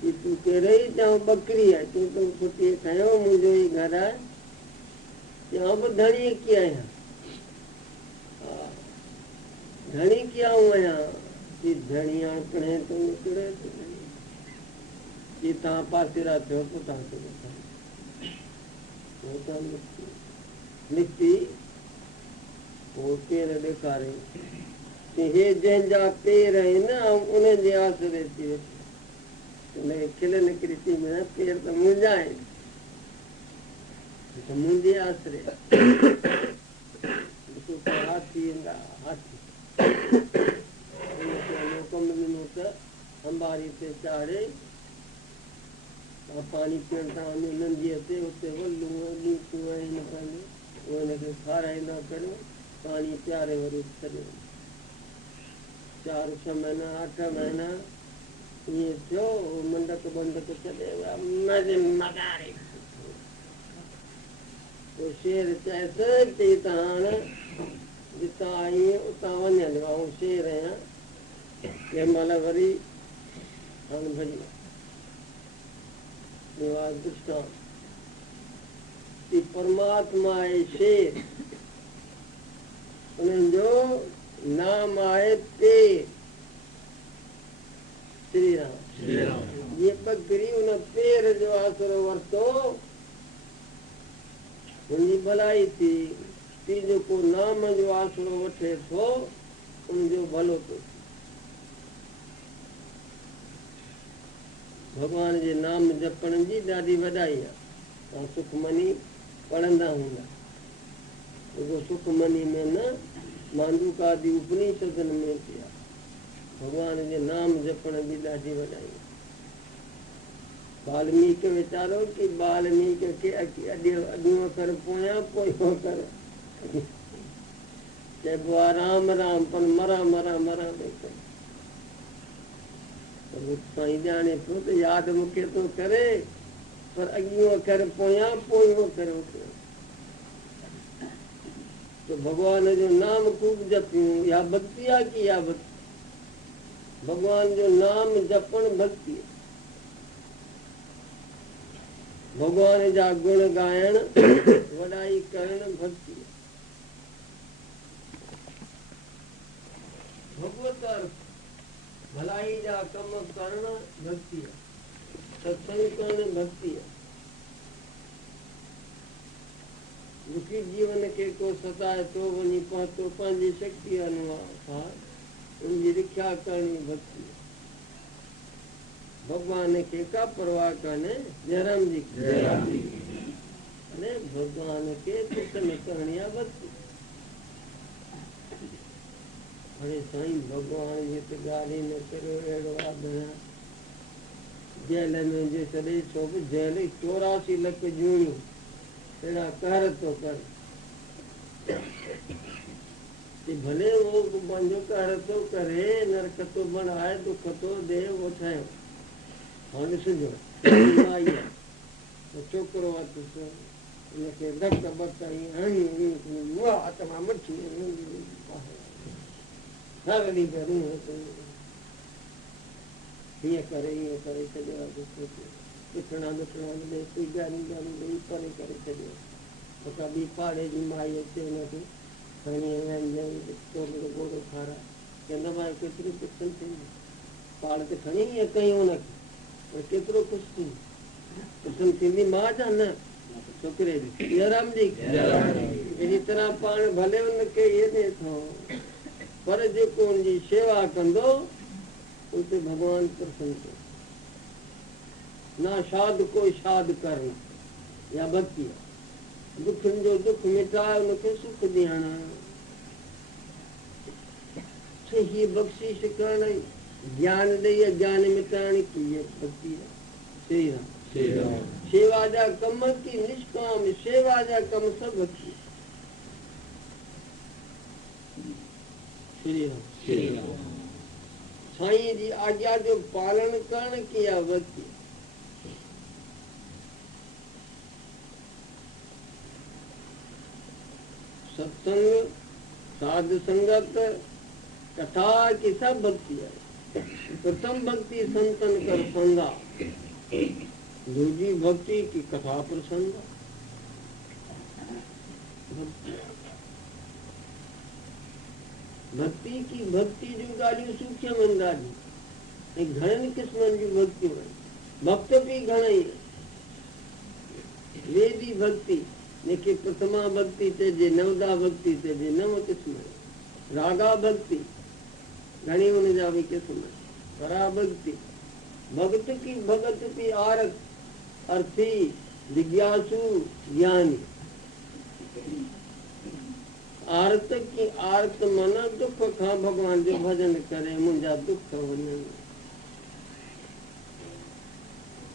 कि तू कह रही चाहो बकरी है तू तो छुट्टी खयो मुझे ही घर है यहाँ पर धनी किया है धनी किया हुआ यहाँ कि धनिया कहे तो निकले तो ये तहाँ पास रहते हो तो तहाँ से बता मिट्टी वो पेड़ दिखा रही हे जैन जा पेड़ है ना उन्हें जे आस रहती है तो खिले निकलती में पेड़ तो मुरझाए तो मुंजे आसरे हाथी हाथी अंबारी पे चाड़े पानी पीता नंदी ते उते वल्लू नीचू न पानी वो खाराई ना करो पानी प्यारे वरी छॾियो 4 महीना 8 महीना ये थियो मंडक बंदक छॾे मजे मगारे तो शेर चएसि चई त हाणे जितां आई उतां वञनि ऐं शेर आहियां कंहिं महिल वरी हाणे भॼी दृष्टांत कि परमात्मा आहे शेर उन्हनि जो नाम आहे पेर श्री राम ये बकरी उन पेर जो आसरो वरितो उनजी भलाई थी ती जेको नाम जो आसरो वठे थो उनजो भलो थो भगवान जे नाम जपण जी ॾाढी वॾाई आहे तव्हां सुखमनी पढ़ंदा हूंदा रुगो सुखमनी में न मांडूकादि उपनिषदनि में थी आहे भगवान जे नाम जपण जी ॾाढी वॾाई वाल्मीकि वीचारो कि वाल्मीकि खे अॻियूं अखर पोयां पोयों अखर चइबो आहे राम राम पर मरा मरा मरा वेठो साईं ॼाणे पियो त यादि मूंखे थो करे पर अॻियूं अखर पोयां पोयों अखर तो भगवान जो नाम खूब जपियूं या भक्ति आहे कि या भक्ति भगवान जो नाम जपण भक्ति आहे भगवान जा गुण गायण वॾाई करण भक्ति आहे भगवत अर्थ भलाई जा कम करण भक्ति आहे सत्संग करण भक्ति आहे दुखी जीवन के को सताए तो वञी पहुतो पंहिंजी शक्ति अनुसार उनजी रक्षा करणी भक्ति आहे भगवान खे का परवाह कान्हे जयराम जी अने भगवान खे प्रसन्न करणी आहे भक्ति अरे साईं भगवान जी त ॻाल्हि न करियो अहिड़ो आहे जेल में जे तॾहिं छो बि जेल 84 लख जूणियूं अहिड़ा कहर थो कर भले वो पंहिंजो कहर थो करे नरक थो बणाए दुख थो ॾे उहो ठाहियो हाणे ॾिसिजो माई आहे छोकिरो आहे हुनखे धक बक हणी आत्मा मच्छी हर ॾींहुं हीअं करे छॾियो ॾिसणा ॾिए कोई ॻाल्हि ॾेई परे करे छॾियो पोइ ॿी पाड़े जी माई अचे हुनखे खणी छोकिरो गोड़ो खाराए चवंदा भाई केतिरी ख़ुशि थींदी पाड़ ते खणी ईअं कयूं हुनखे पर केतिरो ख़ुशि थींदी ख़ुशि थींदी मां छा न छोकिरे जी जयराम जी अहिड़ी तरह पाण भले हुनखे इहे ॾिए थो पर जेको हुनजी शेवा कंदो उते भगवान प्रसन्न थियो ना शाद कोई शाद करण या भक्ति दुखनि जो दुख मिटाए उनखे सुख ॾियण हीअ बख़्शिश करण ज्ञान ॾेई ज्ञान मिटाइण की भक्ति आहे शेवा जा कम की निष्काम शेवा जा कम सभु भक्ति श्री राम साईं जी आज्ञा जो पालन करण की आहे भक्ति सत्संग साध संगत कथा की सब भक्ति है प्रथम भक्ति संतन कर संगा, दूजी भक्ति की कथा प्रसंगा। भक्ति की भक्ति जो गाली सूक्ष्म अंदाजी घणन किस्मन जी भक्ति भक्त भी घणई वेदी भक्ति ने प्रथमा भक्ति ते जे नवदा भक्ति ते जे नव किस्म रागा भक्ति घणी उन जा भी किस्म परा भक्ति भक्त की भगत की आरत अर्थी जिज्ञासु ज्ञानी। आरत की आरत मना दुख खां भगवान जो भजन करे मुंजा दुख वञनि।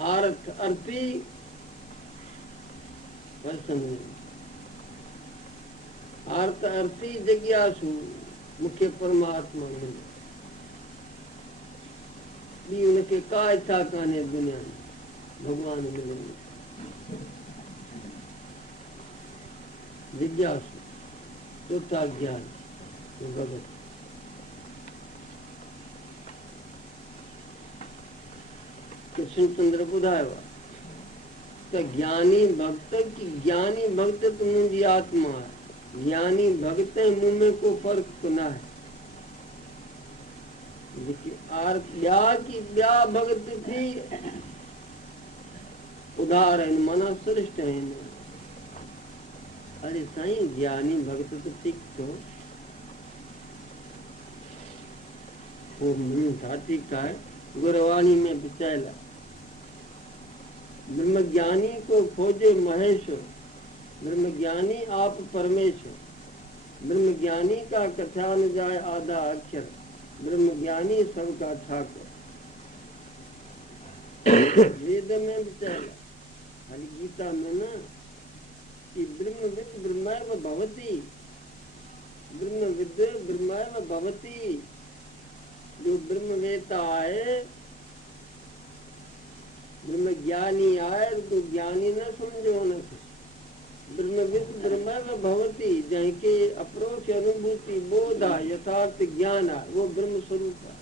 आरत अर्थी आरत अर्थी जिज्ञासु मुख्य परमात्मा मिले ॿी उनखे का इच्छा कान्हे दुनिया में भगवान मिले। जिज्ञासु चौथा ज्ञान भगत। कृष्ण चंद्र ॿुधायो त ज्ञानी भक्त की ज्ञानी भक्त तो मुंहिंजी आत्मा है, ज्ञानी भक्त मुंह में को फर्क न है। ॿिया की ॿिया भगत थी उधार आहिनि माना श्रेष्ठ आहिनि। अरे साईं ज्ञानी भक्त तो ठीक तो वो था ठीक है गुरवाणी में बिचायला ब्रह्मज्ञानी को खोजे महेश्वर, ब्रह्मज्ञानी आप परमेश्वर, ब्रह्मज्ञानी का कथा न जाए आधा अक्षर, ब्रह्मज्ञानी सबका ठाकुर। वेद में बिचायला खाली गीता में ना कि ब्रह्मविद ब्रह्मैव भवति, ब्रह्मविद ब्रह्मैव भवति। जो ब्रह्मवेता आए ब्रह्मज्ञानी आए तो ज्ञानी न समझो न ब्रह्मविद ब्रह्मैव भवति। जैके अप्रोक्ष अनुभूति बोध यथार्थ ज्ञान है वो ब्रह्म स्वरूप है।